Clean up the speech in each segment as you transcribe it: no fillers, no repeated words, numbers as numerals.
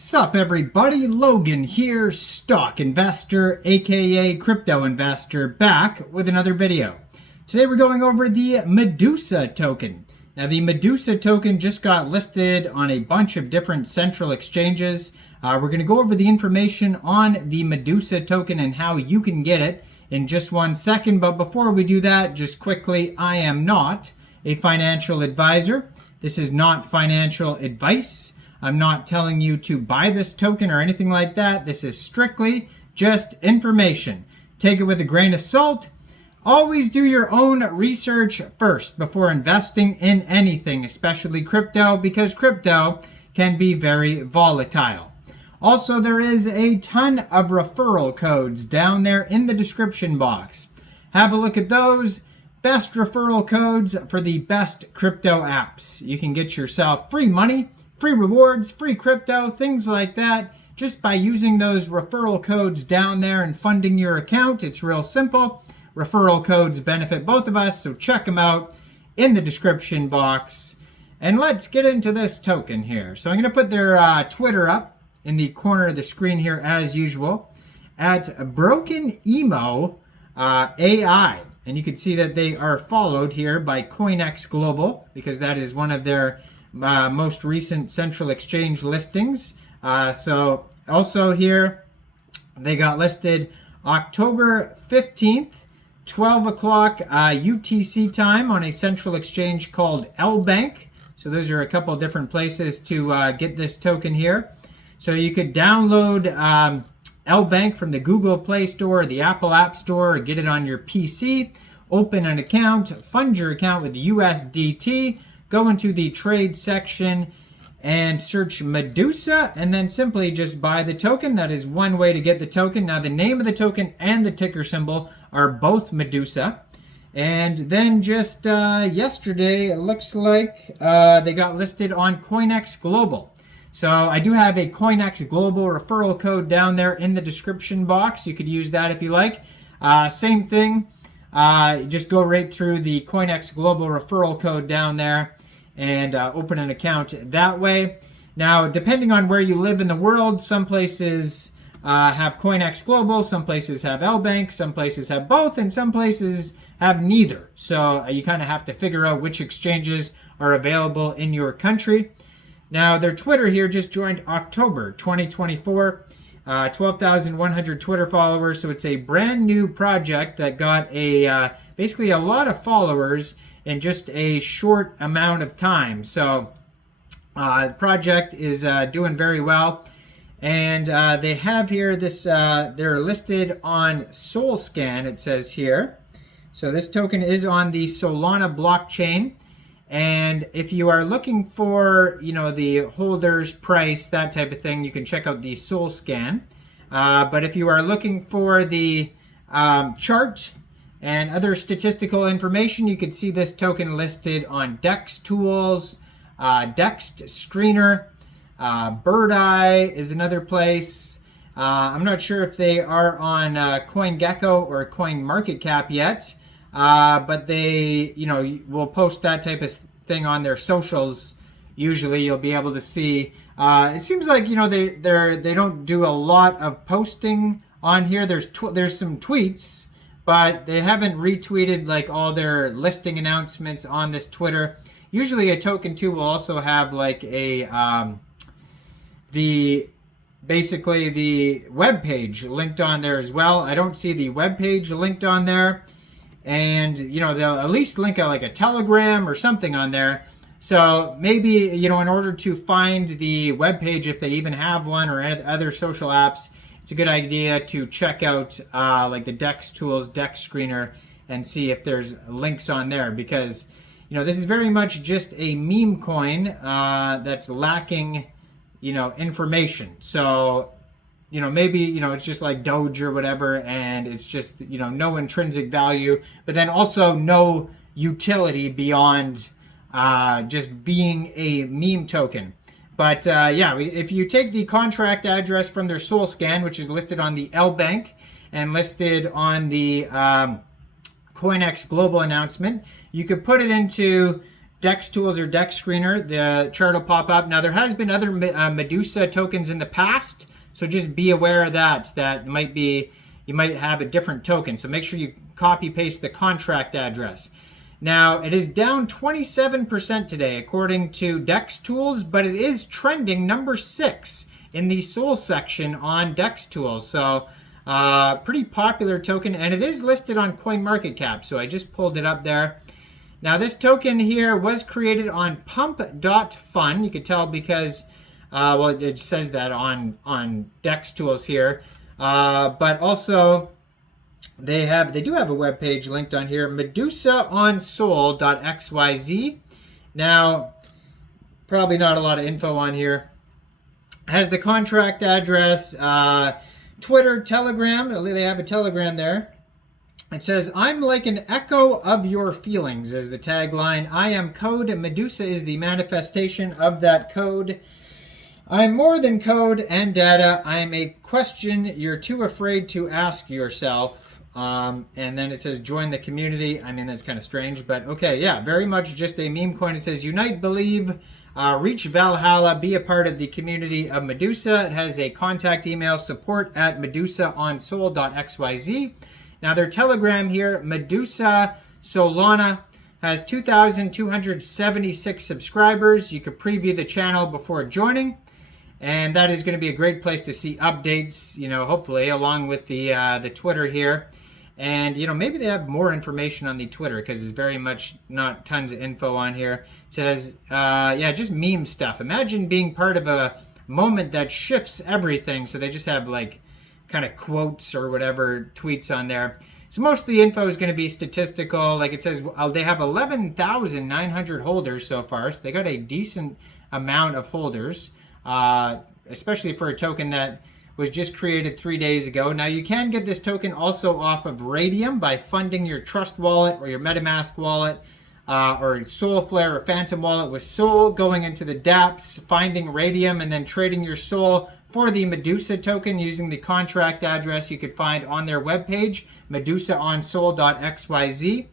Sup everybody, Logan here, stock investor aka crypto investor, back with another video. Today we're going over the Medusa token. Now the Medusa token just got listed on a bunch of different central exchanges. We're going to go over the information on the Medusa token and how you can get it in just 1 second. But before we do that, just quickly, I am not a financial advisor. This is not financial advice. I'm not telling you to buy this token or anything like that. This is strictly just information. Take it with a grain of salt. Always do your own research first before investing in anything, especially crypto, because crypto can be very volatile. Also, there is a ton of referral codes down there in the description box. Have a look at those. Best referral codes for the best crypto apps. You can get yourself free money, free rewards, free crypto, things like that, just by using those referral codes down there and funding your account. It's real simple. Referral codes benefit both of us, so check them out in the description box. And let's get into this token here. So I'm going to put their Twitter up in the corner of the screen here as usual at Broken Emo AI. And you can see that they are followed here by Coinex Global, because that is one of their most recent central exchange listings. So also here they got listed October 15th, 12 o'clock UTC time on a central exchange called Lbank. So those are a couple different places to get this token here. So you could download Lbank from the Google Play Store or the Apple App Store, or get it on your PC, open an account, fund your account with USDT, go into the trade section and search Medusa, and then simply just buy the token. That is one way to get the token. Now the name of the token and the ticker symbol are both Medusa. And then just yesterday, it looks like they got listed on Coinex Global. So I do have a Coinex Global referral code down there in the description box. You could use that if you like. Same thing. Just go right through the Coinex Global referral code down there and open an account that way. Now, depending on where you live in the world, some places have Coinex Global, some places have Lbank, some places have both, and some places have neither. So you kind of have to figure out which exchanges are available in your country. Now, their Twitter here just joined October 2024. 12,100 Twitter followers, so it's a brand new project that got a basically a lot of followers in just a short amount of time. So the project is doing very well, and they have here this they're listed on SolScan, it says here. So this token is on the Solana blockchain. And if you are looking for, the holder's price, that type of thing, you can check out the SolScan. But if you are looking for the chart and other statistical information, you can see this token listed on Dex Tools, Dex Screener, Bird Eye is another place. I'm not sure if they are on CoinGecko or CoinMarketCap yet. But they, will post that type of thing on their socials. Usually you'll be able to see. It seems like, they don't do a lot of posting on here. There's some tweets, but they haven't retweeted like all their listing announcements on this Twitter. Usually a token too will also have like a, basically the web page linked on there as well. I don't see the web page linked on there. And, they'll at least link like a Telegram or something on there. So maybe, in order to find the webpage, if they even have one, or other social apps, it's a good idea to check out like the Dex Tools, Dex Screener, and see if there's links on there. Because, this is very much just a meme coin that's lacking, information. So maybe, it's just like Doge or whatever, and it's just, no intrinsic value, but then also no utility beyond just being a meme token. But yeah, if you take the contract address from their SolScan, which is listed on the Lbank and listed on the Coinex Global announcement, you could put it into DEX Tools or DEX Screener, the chart will pop up. Now, there has been other Medusa tokens in the past, so just be aware of that. That might be, you might have a different token. So make sure you copy paste the contract address. Now, it is down 27% today, according to DEX Tools, but it is trending number 6 in the Sol section on DEX Tools. So, pretty popular token, and it is listed on CoinMarketCap. So I just pulled it up there. Now, this token here was created on pump.fun. You could tell because, well, it says that on DEX Tools here. But also, they do have a web page linked on here, medusaonsol.xyz. Now, probably not a lot of info on here. Has the contract address, Twitter, Telegram. They have a Telegram there. It says, "I'm like an echo of your feelings," is the tagline. "I am code. Medusa is the manifestation of that code. I'm more than code and data. I am a question you're too afraid to ask yourself." And then it says, "Join the community." I mean, that's kind of strange, but okay, yeah, very much just a meme coin. It says, "Unite, believe, reach Valhalla, be a part of the community of Medusa." It has a contact email, support@medusaonsol.xyz. Now, their Telegram here, Medusa Solana, has 2,276 subscribers. You could preview the channel before joining, and that is going to be a great place to see updates, you know, hopefully, along with the Twitter here. And, you know, maybe they have more information on the Twitter, because it's very much not tons of info on here. It says, yeah, just meme stuff. Imagine being part of a moment that shifts everything. So they just have, like, kind of quotes or whatever tweets on there. So most of the info is going to be statistical. Like it says, they have 11,900 holders so far. So they got a decent amount of holders, especially for a token that was just created 3 days ago. Now, you can get this token also off of Raydium by funding your Trust wallet or your MetaMask wallet, or Solflare or Phantom wallet with Sol, going into the dApps, finding Raydium, and then trading your Sol for the Medusa token using the contract address you could find on their webpage, medusaonsol.xyz.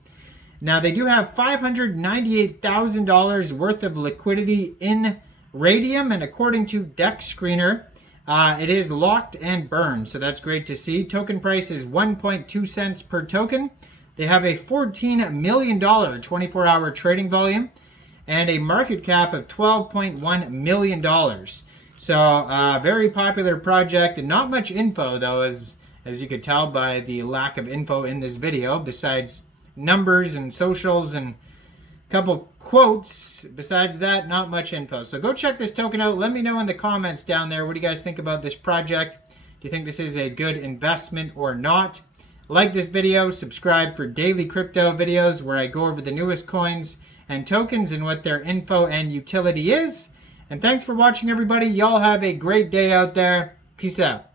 Now, they do have $598,000 worth of liquidity in Raydium, and according to DEX Screener, it is locked and burned, so that's great to see. Token price is 1.2 cents per token. They have a $14 million 24-hour trading volume and a market cap of $12.1 million. So, very popular project, and not much info, though, as you could tell by the lack of info in this video, besides numbers and socials and a couple quotes. Besides that, not much info. So go check this token out. Let me know in the comments down there, what do you guys think about this project? Do you think this is a good investment or not? Like this video, subscribe for daily crypto videos where I go over the newest coins and tokens and what their info and utility is. And thanks for watching, everybody. Y'all have a great day out there. Peace out.